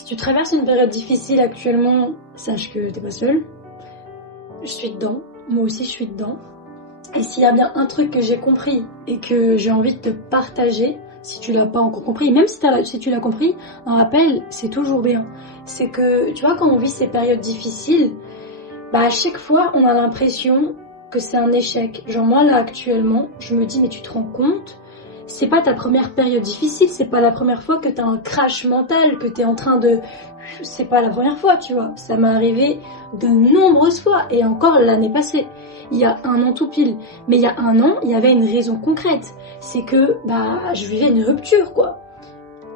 Si tu traverses une période difficile actuellement, sache que t'es pas seule. Je suis dedans, moi aussi je suis dedans. Et s'il y a bien un truc que j'ai compris et que j'ai envie de te partager, si tu l'as pas encore compris, même si tu l'as compris, un rappel, c'est toujours bien. C'est que, tu vois, quand on vit ces périodes difficiles, bah à chaque fois, on a l'impression que c'est un échec. Genre moi, là, actuellement, je me dis, mais tu te rends compte ? C'est pas ta première période difficile, c'est pas la première fois que t'as un crash mental, que t'es en train de... C'est pas la première fois, tu vois. Ça m'est arrivé de nombreuses fois, et encore l'année passée. Il y a 1 an tout pile. Mais il y a 1 an, il y avait une raison concrète. C'est que, bah, je vivais une rupture, quoi.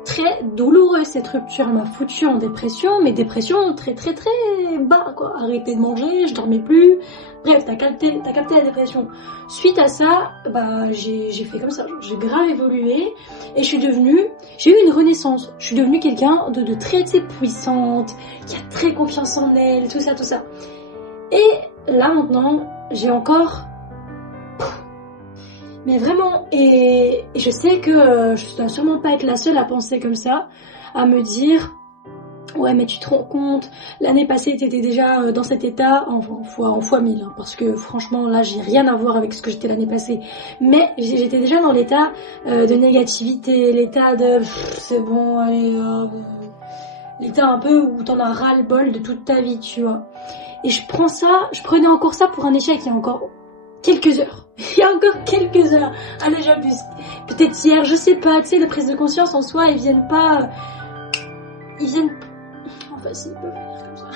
Très douloureuse, cette rupture m'a foutu en dépression, mais dépression très très très bas, quoi. Arrêter de manger, je dormais plus. Bref, t'as capté la dépression. Suite à ça, bah, j'ai fait comme ça. J'ai grave évolué et j'ai eu une renaissance. Je suis devenue quelqu'un de très puissante, qui a très confiance en elle, tout ça. Et là maintenant, j'ai encore... Mais vraiment, et je sais que je dois sûrement pas être la seule à penser comme ça, à me dire... Ouais, mais tu te rends compte, l'année passée, t'étais déjà dans cet état, en fois 1000, hein, parce que franchement, là, j'ai rien à voir avec ce que j'étais l'année passée. Mais j'étais déjà dans l'état de négativité, l'état de c'est bon, allez, l'état un peu où t'en as ras-le-bol de toute ta vie, tu vois. Et je prenais encore ça pour un échec il y a encore quelques heures. Il y a encore quelques heures. Allez, j'abuse. Peut-être hier, je sais pas, tu sais, les prises de conscience en soi, ils viennent... Enfin, si, ils peuvent venir comme ça.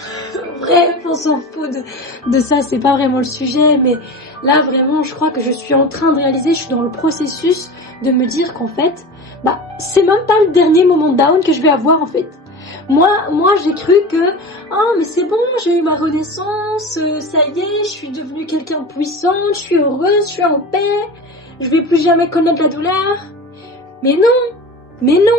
Bref, on s'en fout de ça, c'est pas vraiment le sujet, mais là, vraiment, je crois que je suis en train de réaliser, je suis dans le processus de me dire qu'en fait, bah, c'est même pas le dernier moment down que je vais avoir, en fait. Moi, j'ai cru que, mais c'est bon, j'ai eu ma renaissance, ça y est, je suis devenue quelqu'un de puissante, je suis heureuse, je suis en paix, je vais plus jamais connaître la douleur. Mais non.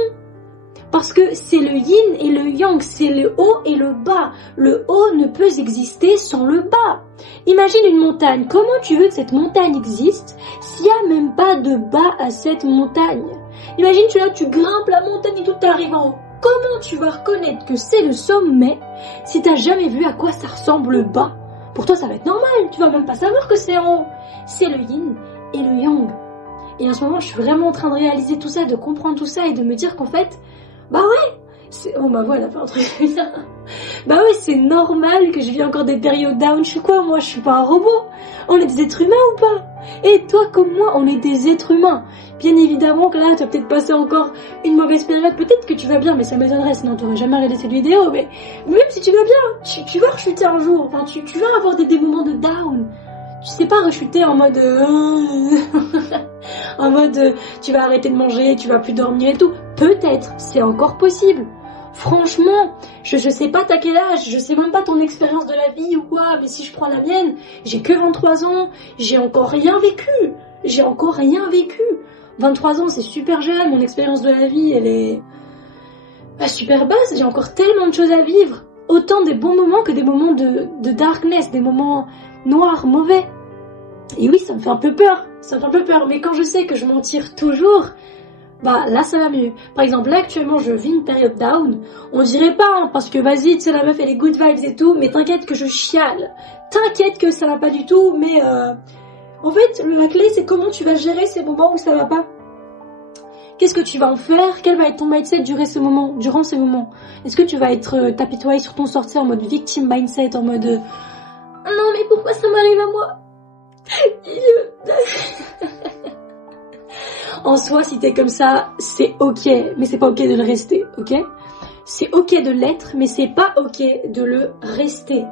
Parce que c'est le yin et le yang, c'est le haut et le bas. Le haut ne peut exister sans le bas. Imagine une montagne. Comment tu veux que cette montagne existe s'il n'y a même pas de bas à cette montagne? Imagine, tu grimpes la montagne et tout t'arrive en haut. Comment tu vas reconnaître que c'est le sommet si t'as jamais vu à quoi ça ressemble le bas? Pour toi, ça va être normal. Tu vas même pas savoir que c'est en haut. C'est le yin et le yang. Et en ce moment, je suis vraiment en train de réaliser tout ça, de comprendre tout ça et de me dire qu'en fait, bah ouais, ma voix elle a fait un truc bizarre. Bah ouais, c'est normal que je vis encore des périodes down. Je suis quoi, moi? Je suis pas un robot. On est des êtres humains ou pas? Et toi comme moi, on est des êtres humains. Bien évidemment que là, tu as peut-être passé encore une mauvaise période. Peut-être que tu vas bien, mais ça m'étonnerait, sinon tu n'aurais jamais regardé cette vidéo. Mais même si tu vas bien, tu vas rechuter un jour. Enfin, tu vas avoir des moments de down. Tu sais pas rechuter en mode... en mode tu vas arrêter de manger, tu vas plus dormir et tout. Peut-être, c'est encore possible. Franchement, je sais pas t'as quel âge, je sais même pas ton expérience de la vie ou quoi, mais si je prends la mienne, j'ai que 23 ans, j'ai encore rien vécu. 23 ans, c'est super jeune, mon expérience de la vie, elle est super basse, j'ai encore tellement de choses à vivre. Autant des bons moments que des moments de darkness, des moments noirs, mauvais. Et oui, ça me fait un peu peur, mais quand je sais que je m'en tire toujours, bah là ça va mieux. Par exemple, là actuellement je vis une période down, on dirait pas, hein, parce que vas-y, tu sais, la meuf elle est good vibes et tout, mais t'inquiète que je chiale, t'inquiète que ça va pas du tout, mais en fait, la clé c'est comment tu vas gérer ces moments où ça va pas. Qu'est-ce que tu vas en faire? Quel va être ton mindset durant ces moments? Est-ce que tu vas être t'apitoyer sur ton sortir en mode victim mindset, en mode non mais pourquoi ça m'arrive à moi? En soi, si t'es comme ça, c'est ok, mais c'est pas ok de le rester, ok? C'est ok de l'être, mais c'est pas ok de le rester.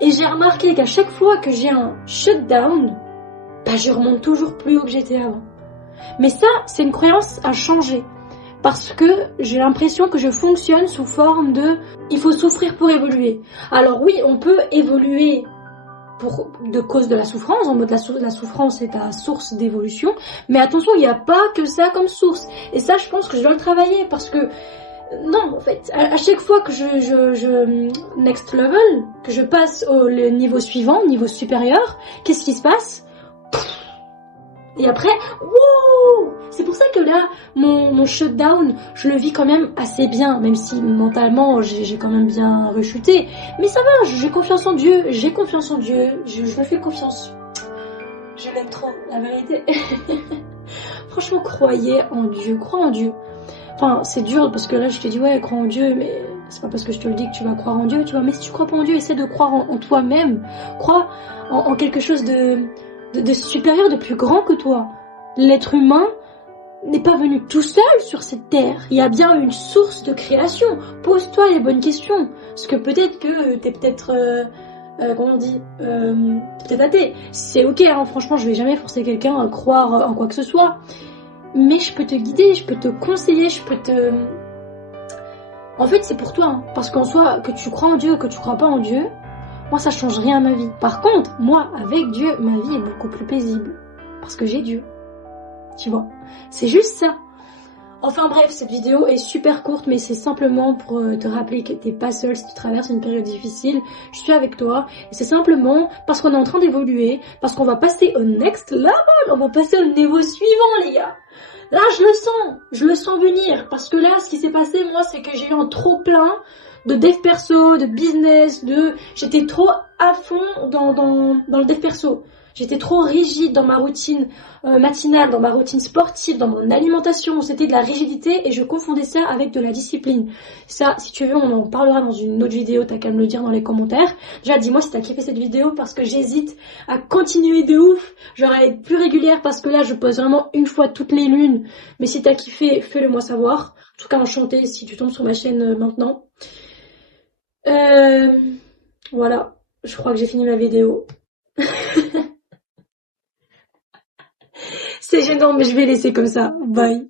Et j'ai remarqué qu'à chaque fois que j'ai un shutdown, bah je remonte toujours plus haut que j'étais avant. Mais ça, c'est une croyance à changer. Parce que j'ai l'impression que je fonctionne sous forme de « il faut souffrir pour évoluer ». Alors oui, on peut évoluer de cause de la souffrance, en mode la souffrance est ta source d'évolution, mais attention, il n'y a pas que ça comme source. Et ça, je pense que je dois le travailler, parce que non, en fait, à chaque fois que je next level, que je passe au niveau suivant, niveau supérieur, qu'est-ce qui se passe? Et après, wow! C'est pour ça que là, mon shutdown, je le vis quand même assez bien, même si mentalement, j'ai quand même bien rechuté. Mais ça va, j'ai confiance en Dieu, j'ai confiance en Dieu, je me fais confiance. Je l'aime trop, la vérité. Franchement, croyez en Dieu, crois en Dieu. Enfin, c'est dur parce que là, je te dis, ouais, crois en Dieu, mais c'est pas parce que je te le dis que tu vas croire en Dieu, tu vois. Mais si tu crois pas en Dieu, essaie de croire en toi-même. Crois en quelque chose de supérieur, de plus grand que toi. L'être humain n'est pas venu tout seul sur cette terre. Il y a bien une source de création. Pose-toi les bonnes questions. Parce que peut-être que t'es peut-être... comment on dit t'es peut-être athée. C'est ok, hein, franchement, je vais jamais forcer quelqu'un à croire en quoi que ce soit. Mais je peux te guider, je peux te conseiller, je peux te... En fait, c'est pour toi. Hein, parce qu'en soi, que tu crois en Dieu, que tu crois pas en Dieu, moi, ça change rien à ma vie. Par contre, moi, avec Dieu, ma vie est beaucoup plus paisible. Parce que j'ai Dieu. Tu vois. C'est juste ça. Enfin bref, cette vidéo est super courte, mais c'est simplement pour te rappeler que t'es pas seul si tu traverses une période difficile. Je suis avec toi. Et c'est simplement parce qu'on est en train d'évoluer, parce qu'on va passer au next level, on va passer au niveau suivant, les gars. Là, je le sens venir. Parce que là, ce qui s'est passé, moi, c'est que j'ai eu un trop plein de dev perso, de business, j'étais trop à fond dans le dev perso. J'étais trop rigide dans ma routine matinale, dans ma routine sportive, dans mon alimentation. C'était de la rigidité et je confondais ça avec de la discipline. Ça, si tu veux, on en parlera dans une autre vidéo. T'as qu'à me le dire dans les commentaires. Déjà, dis-moi si t'as kiffé cette vidéo parce que j'hésite à continuer de ouf. Genre à être plus régulière parce que là, je pose vraiment une fois toutes les lunes. Mais si t'as kiffé, fais-le moi savoir. En tout cas, enchanté si tu tombes sur ma chaîne maintenant. Voilà. Je crois que j'ai fini ma vidéo. C'est gênant, mais je vais laisser comme ça. Bye.